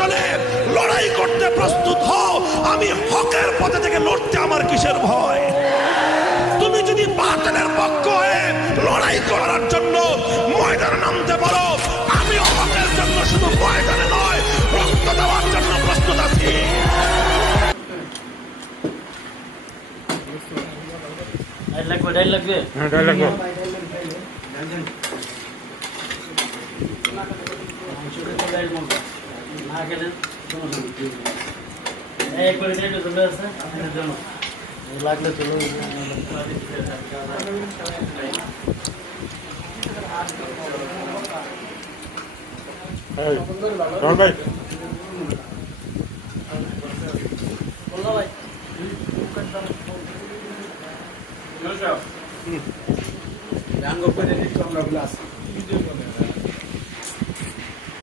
চলে লড়াই করতে প্রস্তুত হও। আমি হকের পথে থেকে লড়তে আমার কিসের ভয়? তুমি যদি বাতিলের পক্ষ হয়ে লড়াই করার জন্য ময়দানে নামতে পারো, আমি হকের জন্য শুধু ময়দানে নয়, রক্ত দেওয়ার জন্য প্রস্তুত আছি। লাগবে লাগলে চলো ভাই গান গোপনে নিচ্ছ আমরা বলে আসি।